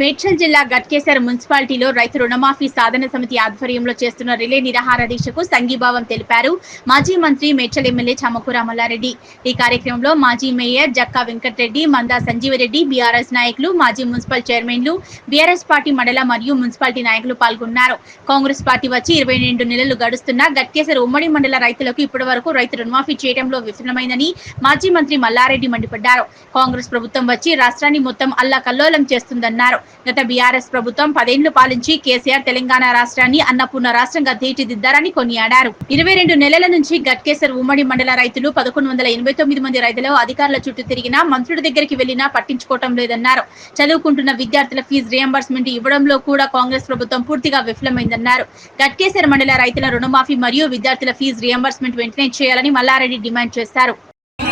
మేడ్చల్ జిల్లా గట్కేసర్ మున్సిపాలిటీలో రైతు రుణమాఫీ సాధన సమితి ఆధ్వర్యంలో చేస్తున్న రిలే నిరాహార దీక్షకు సంఘీభావం తెలిపారు మాజీ మంత్రి మేడ్చల్ ఎమ్మెల్యే చామకూర మల్లారెడ్డి. ఈ కార్యక్రమంలో మాజీ మేయర్ జక్కా వెంకటరెడ్డి మందా సంజీవరెడ్డి బీఆర్ఎస్ నాయకులు మాజీ మున్సిపల్ చైర్మన్లు బీఆర్ఎస్ పార్టీ మండల మరియు మున్సిపాలిటీ నాయకులు పాల్గొన్నారు. కాంగ్రెస్ పార్టీ వచ్చి ఇరవై రెండు నెలలు గడుస్తున్న గట్కేసర్ ఉమ్మడి మండల రైతులకు ఇప్పటి వరకు రైతు రుణమాఫీ చేయడంలో విఫలమైందని మాజీ మంత్రి మల్లారెడ్డి మండిపడ్డారు. కాంగ్రెస్ ప్రభుత్వం వచ్చి రాష్ట్రాన్ని మొత్తం అల్లకల్లోలం చేస్తుందన్నారు. గత బీఆర్ఎస్ ప్రభుత్వం పదేళ్ళు పాలించి కేసీఆర్ తెలంగాణ రాష్ట్రాన్ని అన్నపూర్ణ రాష్ట్రంగా తీర్చిదిద్దారని కొనియాడారు. ఇరవై రెండు నెలల నుంచి గట్కేసర్ ఉమ్మడి మండల రైతులు పదకొండు వందల ఎనభై తొమ్మిది మంది రైతులు అధికారుల చుట్టూ తిరిగినా మంత్రుల దగ్గరికి వెళ్ళినా పట్టించుకోవటం లేదన్నారు. చదువుకుంటున్న విద్యార్థుల ఫీజు రియంబర్స్మెంట్ ఇవ్వడంలో కూడా కాంగ్రెస్ ప్రభుత్వం పూర్తిగా విఫలమైందన్నారు. గట్కేసర్ మండల రైతుల రుణమాఫీ మరియు విద్యార్థుల ఫీజు రియంబర్స్మెంట్ వెంటనే చేయాలని మల్లారెడ్డి డిమాండ్ చేశారు.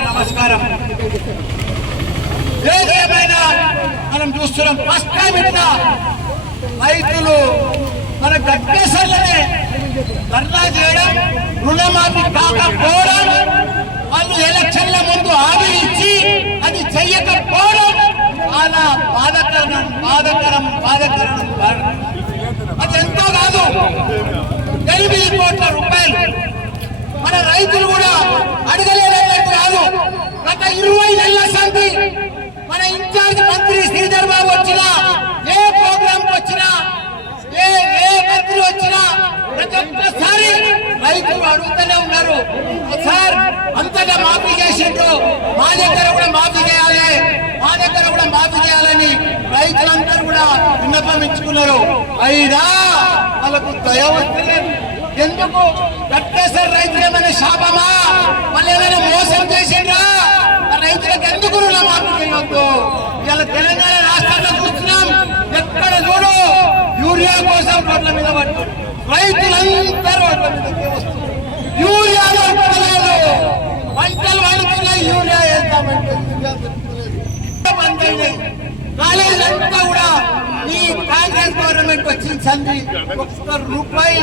నమస్కారం. ఏదేమైనా మనం ఫస్ట్ టైం ఇట్లా రైతులు మన గట్టేసర్లనే ధర్నా చేయడం రుణమాఫీ కాకపోవడం వాళ్ళు ఎలక్షన్ల ముందు హామీ ఇచ్చి అది చెయ్యకపోవడం చాలా బాధకరం బాధకరం బాధకరం. అది ఎంతో కాదు ఎనిమిది కోట్ల రూపాయలు మన రైతులు కూడా అడగలేదన్నట్టు కాదు గత ఇరవై నెలల సంధి మన ఇన్ఛార్జ్ మంత్రి శ్రీధర్ బాబు వచ్చినా ఏ ప్రోగ్రామ్ వచ్చినా ఏ ఏ మంత్రి వచ్చినా ప్రతి ఒక్కసారి రైతులు అడుగుతూనే ఉన్నారు. సార్ అంతగా మాఫీ చేసినట్టు మా దగ్గర కూడా మాఫీ చేయాలి. మా దగ్గర కూడా మాఫీ చేయాలని రైతులందరూ కూడా విన్నపం ఇచ్చుకున్నారు. అయినా వాళ్ళకు దయ ఎందుకు? కట్టేసారి రైతులు ఏమైనా శాపమా? వాళ్ళు ఏమైనా మోసం చేసిండ్రా? ఆ రైతులకు ఎందుకు రుణమాఫీ చేయొద్దు? ఇలా తెలంగాణ రాష్ట్రంలో చూస్తున్నాం. ఎక్కడ చూడు? యూరియా కోసం రోడ్ల మీద పట్టు రైతులందరూ యూరియా దొరకలేదు పంటలు వండుతున్నాయి యూరియా వేద్దామంటే యూరియా దొరకలేదు బంద్ కూడా ఈ కాంగ్రెస్ గవర్నమెంట్ వచ్చిన సంధి ఒక్క రూపాయి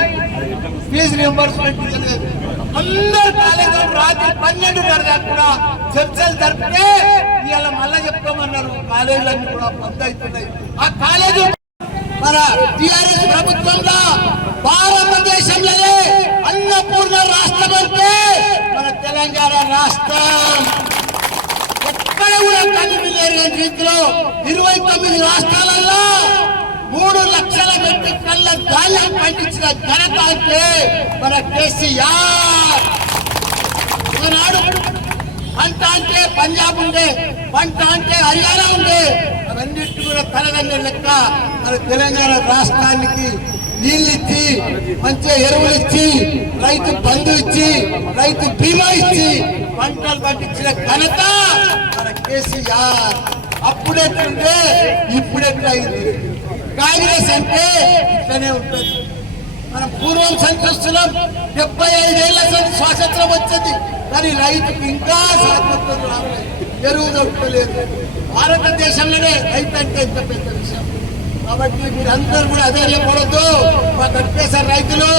ఫీజు రియంబర్స్మెంట్ ఇవ్వలేదు. అందరు కాలేజీలు రాత్రి పన్నెండున్నర దాకా కూడా చర్చలు జరిపితే ఇవాళ మళ్ళా చెప్తామన్నారు. కాలేజీలన్నీ కూడా బంద్ అవుతున్నాయి. ఆ కాలేజీ మన టిఆర్ఎస్ ప్రభుత్వంలో భారతదేశంలోనే అన్నపూర్ణ రాష్ట్రం అంటే మన తెలంగాణ రాష్ట్రం. ఎక్కడ కూడా కనిపి లేని రీతిలో. ఇరవై తొమ్మిది రాష్ట్రాలలో మూడు లక్షల మెట్రిక్ టన్ల ధాన్యం పండించిన ఘనత అంటే మన కేసీఆర్. ఈనాడు పంట అంటే పంజాబ్ ఉండే పంట అంటే హర్యానా ఉండే. అవన్నిటి కూడా తలదన్న లెక్క. మన తెలంగాణ రాష్ట్రానికి నీళ్ళు ఇచ్చి మంచిగా ఎరువులు ఇచ్చి రైతు బంధు ఇచ్చి రైతు బీమా ఇచ్చి పంటలు పండించిన ఘనత మన కేసీఆర్. అప్పుడెట్లుంటే ఇప్పుడెట్లయింది కాంగ్రెస్ అంటే ఇట్లనే ఉంటుంది. మనం పూర్వం సంచరిస్తున్నాం. డెబ్బై ఐదేళ్ళ స్వాతంత్రం వచ్చింది. కానీ రైతుకు ఇంకా స్వాతంత్రం రావలేదు. ఎరువు దొరకలేదు. భారతదేశంలోనే రైతు అంటే ఇంత పెద్ద విషయం. కాబట్టి మీరందరూ కూడా అధైర్యపడద్దు. మా కట్టేశారు రైతులు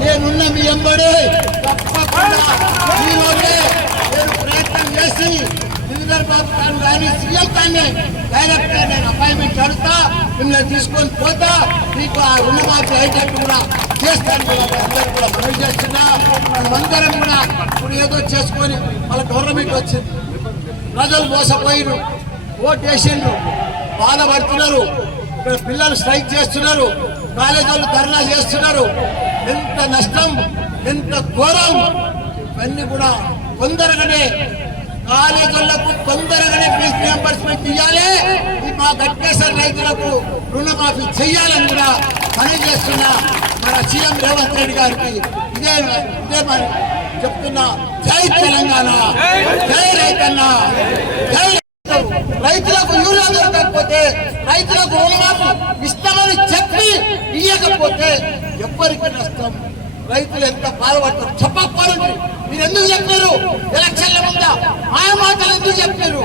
నేనున్న మీ ఎంబడి తప్పకుండా నేను ప్రయత్నం చేసి శ్రీధర్ బాబు ఖాన్ కానీ సీఎం కానీ డైరెక్ట్గా నేను అపాయింట్మెంట్ అడుగుతా మిమ్మల్ని తీసుకొని పోతా మీకు ఆ రుణమాఫీ అయ్యేటట్టు కూడా చేస్తాను. కూడా అందరూ కూడా మనవి చేస్తున్నా. మనమందరం కూడా ఇప్పుడు ఏదో చేసుకొని వాళ్ళ గవర్నమెంట్ వచ్చింది. ప్రజలు మోసపోయిరు ఓటు వేసిండ్రు బాధపడుతున్నారు. ఇక్కడ పిల్లలు స్ట్రైక్ చేస్తున్నారు. కాలేజీలు వాళ్ళు ధర్నా చేస్తున్నారు. ఎంత నష్టం ఎంత ఘోరం. ఇవన్నీ కూడా తొందరగానే కాలేజీలకు తొందరగానే ఫీజు రియంబర్స్మెంట్ ఇవ్వాలి ఈ మా గట్టేశ్వర రైతులకు రుణమాఫీ చేయాలని కూడా పని చేస్తున్న మన సీఎం రేవంత్ రెడ్డి గారికి ఇదే ఇదే చెప్తున్నా. జై తెలంగాణ. జై రైతన్న. జై రైతులకు యూరియా దొరకకపోతే రైతులకు రుణమాఫీ ఇస్తామని చెప్పి ఇయ్యకపోతే ఎవ్వరికి నష్టం? రైతులు ఎంత బాధపడతారు? చెప్పకపోయింది మీరు ఎందుకు చెప్పారు? ఎలక్షన్ల ముందా మాయ మాటలు ఎందుకు చెప్పారు?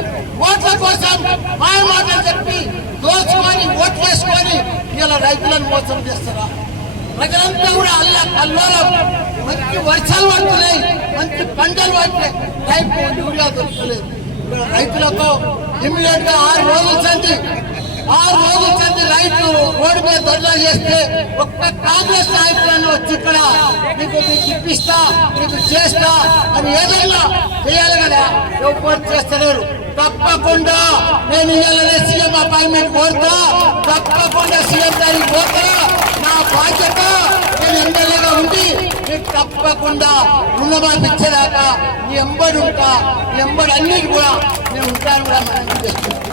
ఓట్ల కోసం మాయ మాటలు చెప్పి దోచుకొని ఓట్లు వేసుకొని ఇలా రైతులను మోసం చేస్తారా? ప్రజలంతా కూడా అల్ల కల్లోలం. మంచి వర్షాలు పడుతున్నాయి మంచి పంటలు పడుతున్నాయి రైతు యూరియా దొరకలేదు. ఇక్కడ రైతులకు ఇమ్మీడియట్గా ఆరు రోజులు చంది ఆరు రోజులు చంది లైట్లు రోడ్డు మీద దొరలా చేస్తే ఒక్క కాంగ్రెస్ నాయకులను వచ్చి ఇక్కడ మీకు నీకు ఇప్పిస్తా మీకు చేస్తా అని ఏదైనా చేయాలి కదా ఎవరు చేస్తలేరు. తప్పకుండా నేను ఇవ్వాలనే సీఎం అపాయింట్మెంట్ కోరుతా తప్పకుండా సీఎం గారికి పోతా నా బాధ్యత నేను ఎమ్మెల్యేగా ఉండి నీకు తప్పకుండా రుణమాఫీ ఇచ్చేదాకా నీ ఎంబడి ఉంటా నీ ఎంబడి అన్నిటి కూడా నేను ఉంటాను కూడా మనం చేస్తున్నాను